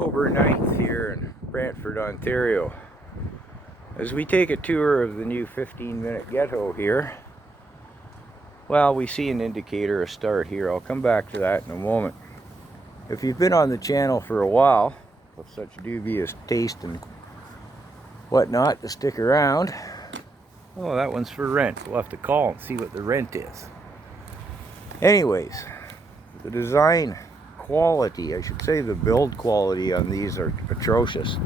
October 9th here in Brantford, Ontario. As we take a tour of the new 15-minute ghetto here, well, we see an indicator, a start here. I'll come back to that in a moment. If you've been on the channel for a while, with such dubious taste and whatnot to stick around, oh, that one's for rent. We'll have to call and see what the rent is. Anyways, the design quality, I should say the build quality on these are atrocious.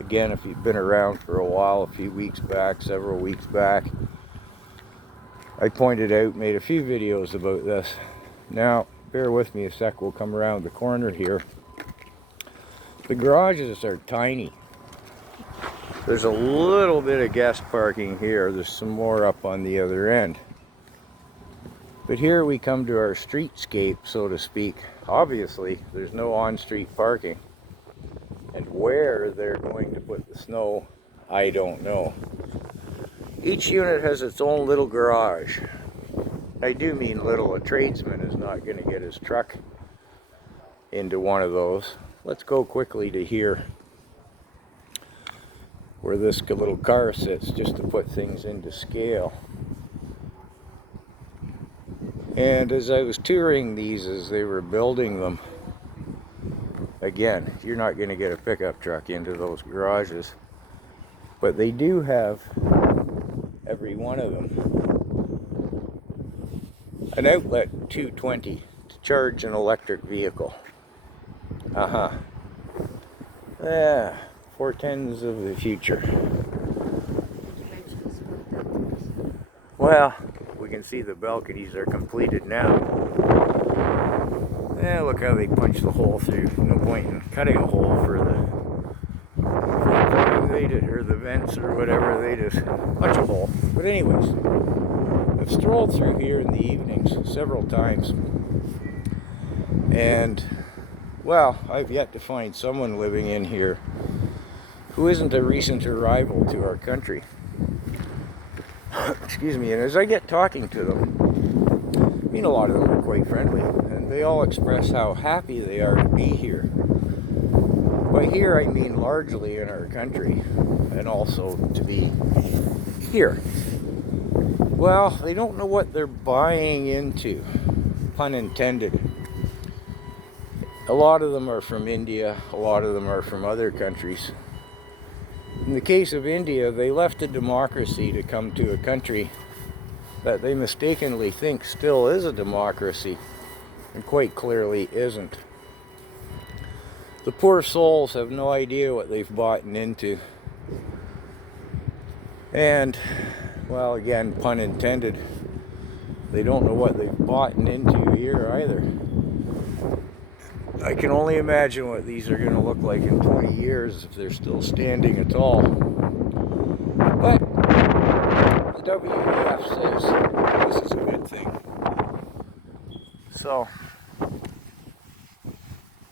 Again, if you've been around for a while, a few weeks back, several weeks back, I pointed out, made a few videos about this. Now, bear with me a sec, we'll come around the corner here. The garages are tiny. There's a little bit of guest parking here. There's some more up on the other end. But here we come to our streetscape, so to speak. Obviously, there's no on-street parking. And where they're going to put the snow, I don't know. Each unit has its own little garage. I do mean little. A tradesman is not going to get his truck into one of those. Let's go quickly to here, where this little car sits, just to put things into scale. And as I was touring these as they were building them, again, you're not going to get a pickup truck into those garages, but they do have, every one of them, an outlet 220 to charge an electric vehicle. Yeah, 410s of the future. Well, we can see the balconies are completed now. Yeah, look how they punch the hole through. No point in cutting a hole for the vents or whatever. They just punch a hole. But anyways, I've strolled through here in the evenings several times, and well, I've yet to find someone living in here who isn't a recent arrival to our country. Excuse me. And as I get talking to them, I mean, a lot of them are quite friendly, and they all express how happy they are to be here. By here, I mean largely in our country, and also to be here. Well, they don't know what they're buying into, pun intended. A lot of them are from India, a lot of them are from other countries. In the case of India, they left a democracy to come to a country that they mistakenly think still is a democracy, and quite clearly isn't. The poor souls have no idea what they've bought into. And, well, again, pun intended, they don't know what they've bought into here either. I can only imagine what these are going to look like in 20 years if they're still standing at all. But the WEF says this is a good thing. So,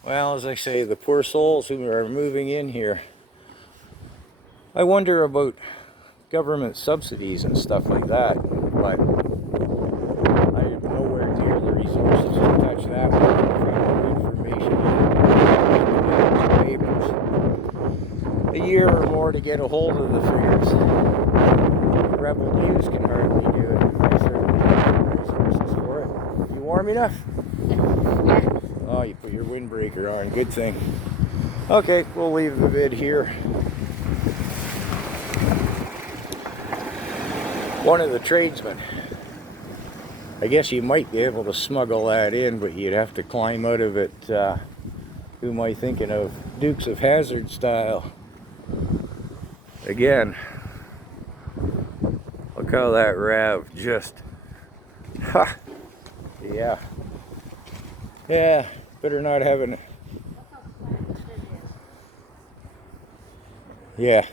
well, as I say, the poor souls who are moving in here, I wonder about government subsidies and stuff like that, but I am nowhere near the resources to touch that one. A year or more to get a hold of the figures. Rebel News can hardly do it. I certainly have the resources for it. You warm enough? Yeah. Oh, you put your windbreaker on. Good thing. Okay, we'll leave the vid here. One of the tradesmen. I guess you might be able to smuggle that in, but you'd have to climb out of it. Who am I thinking of? Dukes of Hazzard style. Again, look how that RAV just, ha, yeah, better not have an, yeah,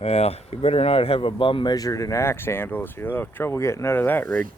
well, you better not have a bum measured in axe handles. You'll have trouble getting out of that rig.